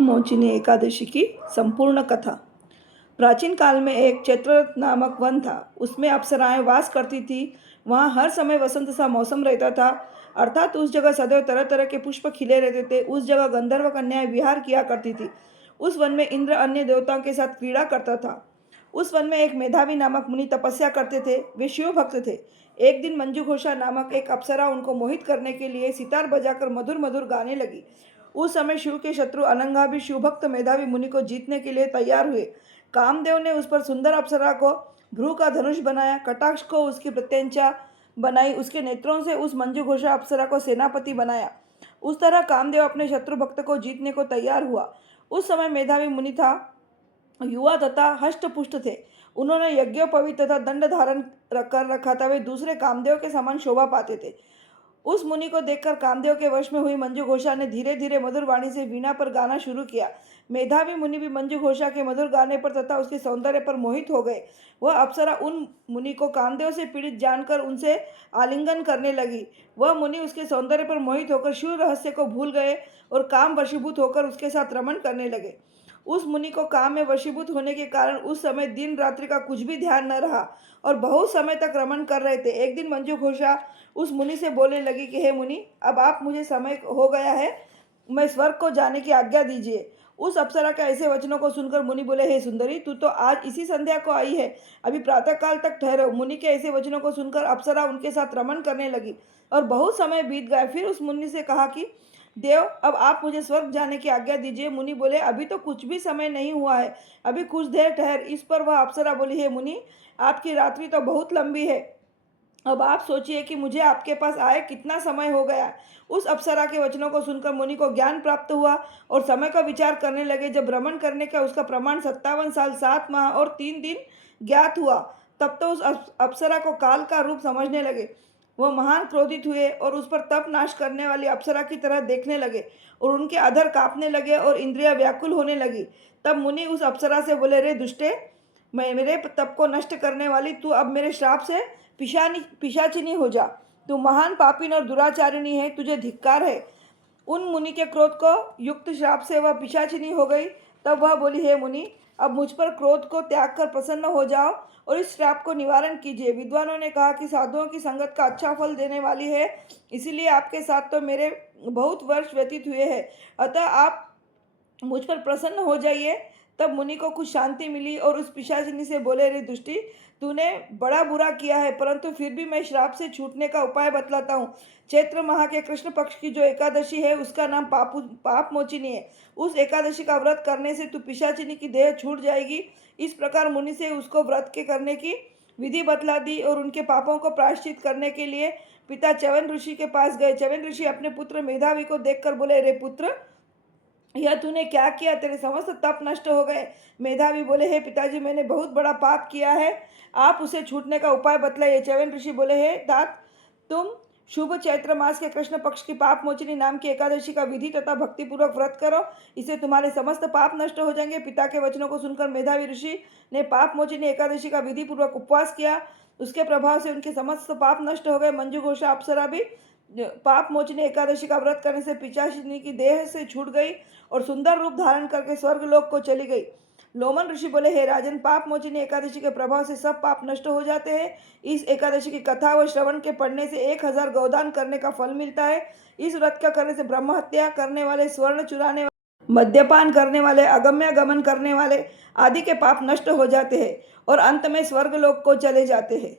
मोचिनी एकादशी की संपूर्ण कथा। प्राचीन काल में एक चैत्र नामक वन था। उसमें अप्सराएं वास करती थी। वहाँ हर समय वसंत सा मौसम रहता था, अर्थात उस जगह सदैव तरह तरह के पुष्प खिले रहते थे। उस जगह गंधर्व कन्याएं विहार किया करती थी। उस वन में इंद्र अन्य देवताओं के साथ क्रीड़ा करता था। उस वन में एक मेधावी नामक मुनि तपस्या करते थे। वे शिव भक्त थे। एक दिन मंजू घोषा नामक एक अप्सरा उनको मोहित करने के लिए सितार बजाकर मधुर मधुर गाने लगी। उस समय शिव के शत्रु अनंगा भी शिवभक्त मेधावी मुनि को जीतने के लिए तैयार हुए। कामदेव ने उस पर सुंदर अप्सरा को भ्रू का धनुष बनाया, कटाक्ष को उसकी प्रत्यंचा बनाई, उसके नेत्रों से उस मंजू घोषा अप्सरा को सेनापति बनाया। उस तरह कामदेव अपने शत्रु भक्त को जीतने को तैयार हुआ। उस समय मेधावी मुनि था, युवा तथा हष्ट पुष्ट थे। उन्होंने यज्ञोपवीत तथा दंड धारण कर रखा था। वे दूसरे कामदेव के समान शोभा पाते थे। उस मुनि को देखकर कामदेव के वश में हुई मंजू घोषा ने धीरे धीरे मधुर वाणी से वीणा पर गाना शुरू किया। मेधावी मुनि भी मंजू घोषा के मधुर गाने पर तथा उसके सौंदर्य पर मोहित हो गए। वह अप्सरा उन मुनि को कामदेव से पीड़ित जानकर उनसे आलिंगन करने लगी। वह मुनि उसके सौंदर्य पर मोहित होकर शिव रहस्य को भूल गए और काम वशीभूत होकर उसके साथ रमण करने लगे। उस मुनि को काम में वशीभूत होने के कारण उस समय दिन रात्रि का कुछ भी ध्यान न रहा और बहुत समय तक रमण कर रहे थे। एक दिन मंजू घोषा उस मुनि से बोलने लगी कि हे मुनि, अब आप मुझे समय हो गया है, मैं स्वर्ग को जाने की आज्ञा दीजिए। उस अप्सरा के ऐसे वचनों को सुनकर मुनि बोले, हे सुंदरी, तू तो आज इसी संध्या को आई है, अभी प्रातःकाल तक ठहरो। मुनि के ऐसे वचनों को सुनकर अप्सरा उनके साथ रमण करने लगी और बहुत समय बीत गया। फिर उस मुनि से कहा कि देव, अब आप मुझे स्वर्ग जाने की आज्ञा दीजिए। मुनि बोले, अभी तो कुछ भी समय नहीं हुआ है, अभी कुछ देर ठहर। इस पर वह अप्सरा बोली, हे मुनि, आपकी रात्रि तो बहुत लंबी है, अब आप सोचिए कि मुझे आपके पास आए कितना समय हो गया। उस अप्सरा के वचनों को सुनकर मुनि को ज्ञान प्राप्त हुआ और समय का विचार करने लगे। जब भ्रमण करने का उसका प्रमाण 57 साल 7 माह और 3 दिन ज्ञात हुआ, तब तो उस अप्सरा को काल का रूप समझने लगे। वह महान क्रोधित हुए और उस पर तप नाश करने वाली अप्सरा की तरह देखने लगे और उनके अधर कांपने लगे और इंद्रियां व्याकुल होने लगी। तब मुनि उस अप्सरा से बोले, रे दुष्टे, मैं मेरे तप को नष्ट करने वाली, तू अब मेरे श्राप से पिशाचिनी हो जा। तू महान पापिन और दुराचारिणी है, तुझे धिक्कार है। उन मुनि के क्रोध को युक्त श्राप से वह पिशाचिनी हो गई। तब वह बोली, हे मुनि, अब मुझ पर क्रोध को त्याग कर प्रसन्न हो जाओ और इस श्राप को निवारण कीजिए। विद्वानों ने कहा कि साधुओं की संगत का अच्छा फल देने वाली है, इसीलिए आपके साथ तो मेरे बहुत वर्ष व्यतीत हुए हैं, अतः आप मुझ पर प्रसन्न हो जाइए। तब मुनि को कुछ शांति मिली और उस पिशाचिनी से बोले, रे दुष्टि, तूने बड़ा बुरा किया है, परंतु फिर भी मैं श्राप से छूटने का उपाय बतलाता हूँ। चैत्र माह के कृष्ण पक्ष की जो एकादशी है, उसका नाम पाप मोचिनी है। उस एकादशी का व्रत करने से तू पिशाचिनी की देह छूट जाएगी। इस प्रकार मुनि से उसको व्रत के करने की विधि बतला दी और उनके पापों को प्रायश्चित करने के लिए पिता च्यवन ऋषि के पास गए। च्यवन ऋषि अपने पुत्र मेधावी को देखकर बोले, रे पुत्र, यह तूने क्या किया, तेरे समस्त तप नष्ट हो गए। मेधावी बोले, हे पिताजी, मैंने बहुत बड़ा पाप किया है, आप उसे छूटने का उपाय बतलाइए। च्यवन ऋषि बोले, हे तात, तुम शुभ चैत्र मास के कृष्ण पक्ष की पाप मोचिनी नाम की एकादशी का विधि तथा भक्तिपूर्वक व्रत करो, इससे तुम्हारे समस्त पाप नष्ट हो जाएंगे। पिता के वचनों को सुनकर मेधावी ऋषि ने पाप मोचिनी एकादशी का विधि पूर्वक उपवास किया। उसके प्रभाव से उनके समस्त पाप नष्ट हो गए। मंजू घोषा अप्सरा भी पाप मोचनी एकादशी का व्रत करने से पिशाचिनी की देह से छूट गई और सुंदर रूप धारण करके स्वर्गलोक को चली गई। लोमन ऋषि बोले, हे राजन, पाप मोचनी एकादशी के प्रभाव से सब पाप नष्ट हो जाते हैं। इस एकादशी की कथा व श्रवण के पढ़ने से 1000 गौदान करने का फल मिलता है। इस व्रत का करने से ब्रह्म हत्या करने वाले, स्वर्ण चुराने वाले, मद्यपान करने वाले, अगम्य गमन करने वाले आदि के पाप नष्ट हो जाते हैं और अंत में स्वर्गलोक को चले जाते हैं।